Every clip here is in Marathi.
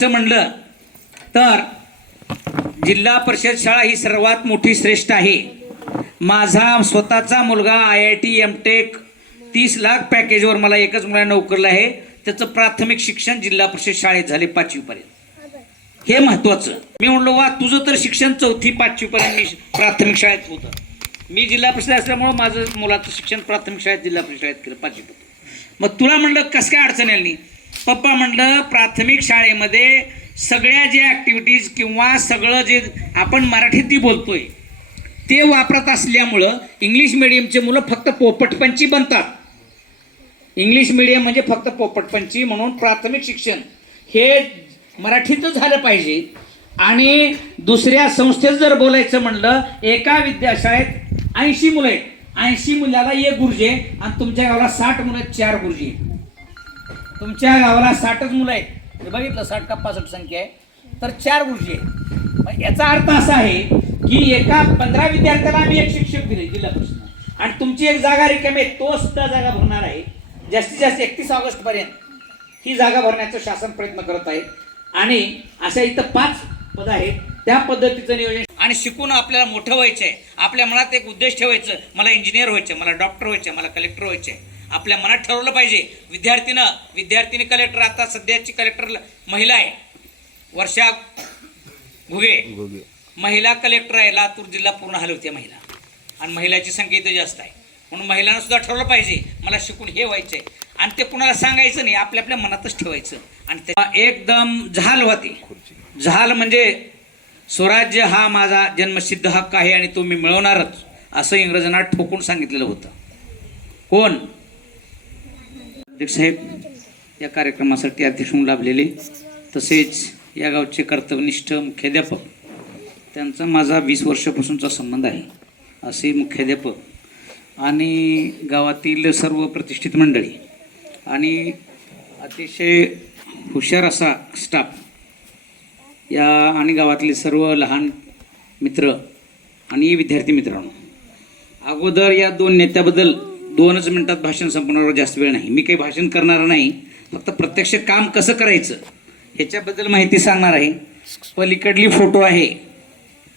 असं म्हणलं तर जिल्हा परिषद शाळा ही सर्वात मोठी श्रेष्ठ आहे. माझा स्वतःचा मुलगा I I T M tech तीस लाख पॅकेजवर मला एकच मुला नोकरला आहे. त्याचं प्राथमिक शिक्षण जिल्हा परिषद शाळेत झाले पाचवीपर्यंत. हे महत्वाचं मी म्हणलो वा तुझं तर शिक्षण चौथी पाचवीपर्यंत मी प्राथमिक शाळेत होतं. मी जिल्हा परिषद असल्यामुळं माझं मुलाचं शिक्षण प्राथमिक शाळेत जिल्हा परिषद शाळेत केलं पाचवीपर्यंत. मग तुला म्हणलं कसं काय अडचण आली नाही? पप्पा म्हणलं प्राथमिक शाळेमध्ये सगळ्या ज्या ॲक्टिव्हिटीज किंवा सगळं जे आपण मराठीत बोलतोय ते वापरत असल्यामुळं इंग्लिश मिडियमचे मुलं फक्त पोपटपंची बनतात. इंग्लिश मिडियम म्हणजे फक्त पोपटपंची म्हणून प्राथमिक शिक्षण. हे मराठीतच झालं पाहिजे. आणि दुसऱ्या संस्थेत जर बोलायचं म्हणलं एका विद्याशाळेत ऐंशी मुलं आहेत. ऐंशी मुलाला एक गुरुजी आणि तुमच्या गावाला साठ मुलं चार गुरुजी आहेत. तुमच्या गावाला साठच मुलं आहेत. हे बघितलं साठ का पासष्ट संख्या आहे. तर चार गुरुजी आहेत. याचा अर्थ असा आहे की एका पंधरा विद्यार्थ्याला आम्ही एक शिक्षक दिले जिल्हा प्रश्न. आणि तुमची एक जागा रिकामी आहे तो सुद्धा जागा भरणार आहे. जास्तीत जास्त एकतीस ऑगस्ट पर्यंत ही जागा भरण्याचं शासन प्रयत्न करत आहे. आणि अशा इथं पाच पद आहेत. त्या पद्धतीचं नियोजन आणि शिकून आपल्याला मोठं व्हायचं आहे आपल्या मनात एक उद्देश ठेवायचं. मला इंजिनियर व्हायचं मला डॉक्टर व्हायचं मला कलेक्टर व्हायचं आहे आपल्या मनात ठरवलं पाहिजे. विद्यार्थीनं विद्यार्थिनी कलेक्टर आता सध्याची कलेक्टर महिला आहे. वर्षा घुगे. महिला कलेक्टर आहे लातूर जिल्हा पूर्ण हलवते महिला. आणि महिलाची संख्या इथं जास्त आहे. म्हणून महिलांना सुद्धा ठरवलं पाहिजे. मला शिकून हे व्हायचं आहे आणि ते कुणाला सांगायचं नाही आपल्या आपल्या मनातच ठेवायचं. आणि ते एकदम झाल होते. झाल म्हणजे स्वराज्य हा माझा जन्मसिद्ध हक्क आहे आणि तो मी मिळवणारच असं इंग्रजांना ठोकून सांगितलेलं होतं. कोण? अध्यक्ष साहेब या कार्यक्रमासाठी अध्यक्ष म्हणून लाभलेले. तसेच या गावचे कर्तव्यनिष्ठ मुख्याध्यापक त्यांचा माझा वीस वर्षापासूनचा संबंध आहे. असे मुख्याध्यापक आणि गावातील सर्व प्रतिष्ठित मंडळी आणि अतिशय हुशार असा स्टाफ या आणि गावातले सर्व लहान मित्र आणि विद्यार्थी मित्रांनो अगोदर या दोन नेत्याबद्दल दोनच मिनटात भाषण संपवण्यावर जास्त वेळ नाही. मी काही भाषण करणार नाही. फक्त प्रत्यक्ष काम कसं करायचं ह्याच्याबद्दल माहिती सांगणार आहे. पलीकडली फोटो आहे.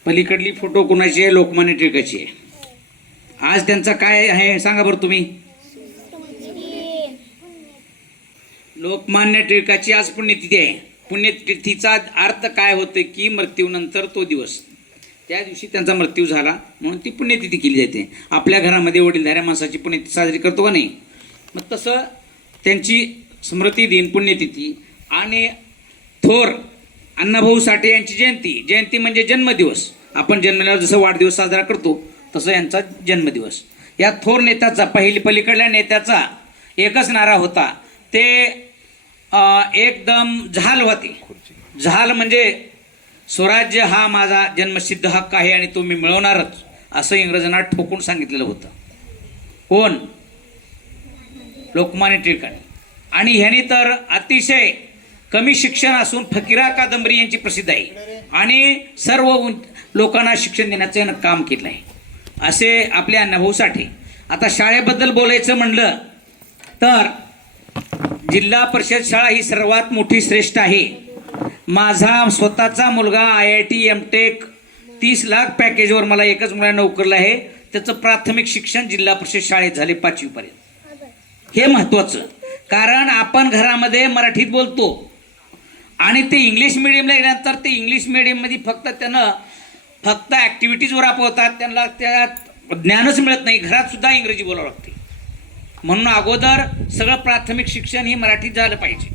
पलीकडली फोटो कोणाची आहे? लोकमान्य टिळकाची आहे. आज त्यांचा काय आहे? सांगा बरं तुम्ही. लोकमान्य टिळकाची आज पुण्यतिथी आहे. पुण्यतिथीचा अर्थ काय होतं की मृत्यूनंतर तो दिवस. त्या दिवशी त्यांचा मृत्यू झाला म्हणून ती पुण्यतिथी केली जाते. आपल्या घरामध्ये वडीलधाऱ्या माणसाची पुण्यतिथी साजरी करतो का नाही? मग तसं त्यांची स्मृती दिन पुण्यतिथी आणि थोर अण्णाभाऊ साठे यांची जयंती. जयंती म्हणजे जन्मदिवस. आपण जन्मल्यावर जसं वाढदिवस साजरा करतो तसं यांचा जन्मदिवस. या थोर नेत्याचा पहिली पलीकडल्या नेत्याचा एकच नारा होता. ते एकदम झाल होते. झाल म्हणजे स्वराज्य हा माझा जन्मसिद्ध हक्क आहे आणि तो मी मिळवणारच असं इंग्रजांना ठोकून सांगितलेलं होतं. कोण? लोकमान्य टिळकांनी. आणि ह्यानी तर अतिशय कमी शिक्षण असून फकीरा कादंबरी यांची प्रसिद्ध आहे. आणि सर्व लोकांना शिक्षण देण्याचं यानं काम केलं आहे. असे आपले अण्णाभाऊसाठी आता शाळेबद्दल बोलायचं म्हणलं तर जिल्हा परिषद शाळा ही सर्वात मोठी श्रेष्ठ आहे. माझा स्वतःचा मुलगा I I T M tech तीस लाख पॅकेजवर मला एकच मुला नोकरला आहे. त्याचं प्राथमिक शिक्षण जिल्हा परिषद शाळेत झाले पाचवीपर्यंत. हे महत्त्वाचं कारण आपण घरामध्ये मराठीत बोलतो आणि ते इंग्लिश मिडियमला गेल्यानंतर ते इंग्लिश मिडियममध्ये फक्त त्यानं फक्त ॲक्टिव्हिटीज राबवतात त्यांना त्यात ज्ञानच मिळत नाही. घरात सुद्धा इंग्रजी बोलावं लागते. म्हणून अगोदर सगळं प्राथमिक शिक्षण ही मराठीत झालं पाहिजे.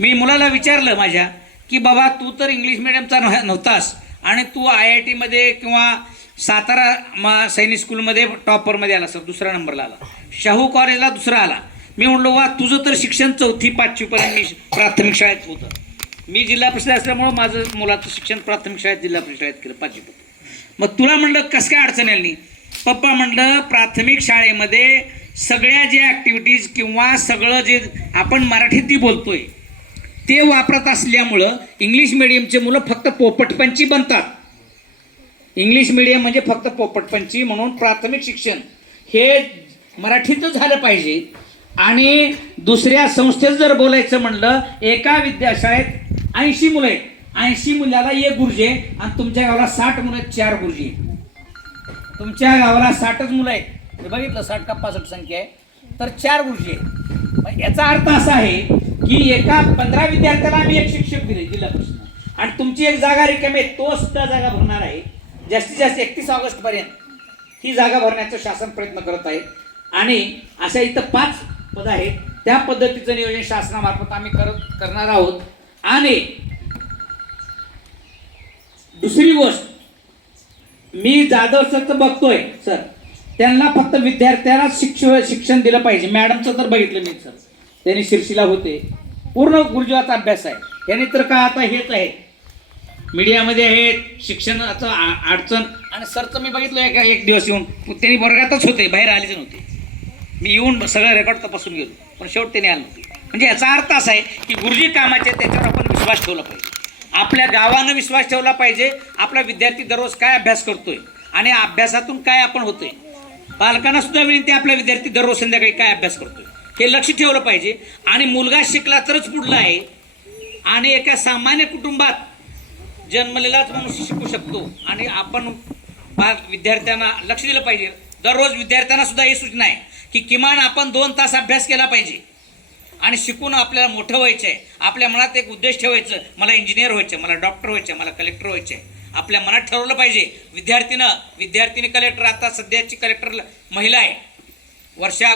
मी मुलाला विचारलं माझ्या की बाबा तू तर इंग्लिश मिडियमचा नव्ह- नव्हतास आणि तू आय आय टीमध्ये किंवा सातारा म सैनिक स्कूलमध्ये टॉपरमध्ये आला सर दुसऱ्या नंबरला आला. शाहू कॉलेजला दुसरा आला. मी म्हणलो वा तुझं तर शिक्षण चौथी पाचवीपर्यंत मी प्राथमिक शाळेत होतं. मी जिल्हा परिषद असल्यामुळं माझं मुलाचं शिक्षण प्राथमिक शाळेत जिल्हा परिषद शाळेत केलं पाचवीपर्यंत मग तुला म्हणलं कसं काय अडचण आली? नाही पप्पा म्हणलं प्राथमिक शाळेमध्ये सगळ्या ज्या ॲक्टिव्हिटीज किंवा सगळं जे आपण मराठीत ती बोलतोय ते वापरत असल्यामुळं इंग्लिश मिडियमचे मुलं फक्त पोपटपंची बनतात. इंग्लिश मिडियम म्हणजे फक्त पोपटपंची म्हणून प्राथमिक शिक्षण. हे मराठीतच झालं पाहिजे. आणि दुसऱ्या संस्थेत जर बोलायचं म्हणलं एका विद्याशाळेत ऐंशी मुलं आहेत. ऐंशी मुलाला एक गुरुजी आहे आणि तुमच्या गावाला साठ मुलं आहेत चार गुरुजी तुमच्या गावाला साठच मुलं आहेत. बघितलं साठ का पासष्ट संख्या आहे. तर चार गुरुजी आहेत. याचा अर्थ असा आहे की एका पंधरा विद्यार्थ्याला आम्ही एक शिक्षक दिले जिल्हा परिषद आणि तुमची एक जागा रिकामी आहे तो सुद्धा जागा भरणार आहे. जास्तीत जास्त एकतीस ऑगस्ट पर्यंत ही जागा भरण्याचं शासन प्रयत्न करत आहे. आणि अशा इथं पाच पद आहेत. त्या पद्धतीचं नियोजन शासनामार्फत आम्ही करत करणार आहोत. आणि दुसरी गोष्ट मी जाधव सरचं बघतोय सर. त्यांना फक्त विद्यार्थ्याला शिक्ष शिक्षण दिलं पाहिजे. मॅडमचं तर बघितलं मी सर. त्यांनी शिर्षीला होते. पूर्ण गुरुजीवाचा अभ्यास आहे. यांनी तर का आता हेच आहे. मीडियामध्ये आहेत शिक्षणाचं अडचण. आणि सरचं मी बघितलं एक एक दिवस येऊन त्यांनी वर्गातच होते बाहेर आलेच नव्हते. मी येऊन सगळं रेकॉर्ड तपासून गेलो. पण शेवट त्यांनी आलं नव्हते. म्हणजे याचा अर्थ असा आहे की गुरुजी कामाचे त्याच्यावर आपण विश्वास ठेवला पाहिजे. आपल्या गावानं विश्वास ठेवला पाहिजे आपला विद्यार्थी दररोज काय अभ्यास करतोय आणि अभ्यासातून काय आपण होतोय. पालकांना सुद्धा विनंती आपला विद्यार्थी दररोज संध्याकाळी काय अभ्यास करतोय. हे लक्ष ठेवलं पाहिजे. आणि मुलगा शिकला तरच पुढला आहे. आणि एका सामान्य कुटुंबात जन्मलेलाच मनुष्य शिकू शकतो. आणि आपण विद्यार्थ्यांना लक्ष दिलं पाहिजे. दररोज विद्यार्थ्यांना सुद्धा ही सूचना आहे की किमान आपण दोन तास अभ्यास केला पाहिजे. आणि शिकून आपल्याला मोठं व्हायचं आहे आपल्या मनात एक उद्देश ठेवायचं. मला इंजिनियर व्हायचं आहे, मला डॉक्टर व्हायचं आहे, मला कलेक्टर व्हायचं आहे आपल्या मनात ठरवलं पाहिजे. विद्यार्थीनं विद्यार्थिनी कलेक्टर आता सध्याची कलेक्टर महिला आहे. वर्षा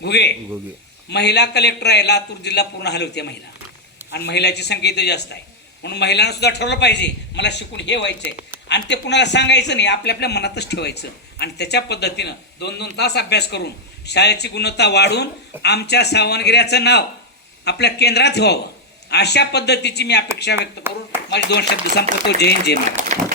घुगे. महिला कलेक्टर आहे लातूर जिल्हा पूर्ण हलवते महिला. आणि महिलाची संख्या इथं जास्त आहे. म्हणून महिलांना सुद्धा ठरवलं पाहिजे मला शिकून हे व्हायचं आहे आणि ते कुणाला सांगायचं नाही आपल्या आपल्या मनातच ठेवायचं. आणि त्याच्या पद्धतीनं दोन दोन तास अभ्यास करून शाळेची गुणवत्ता वाढवून आमच्या सावणगिऱ्याचं नाव आपल्या केंद्रात व्हावं अशा पद्धतीची मी अपेक्षा व्यक्त करून माझे दोन शब्द संपवतो. जय हिंद जय महाराज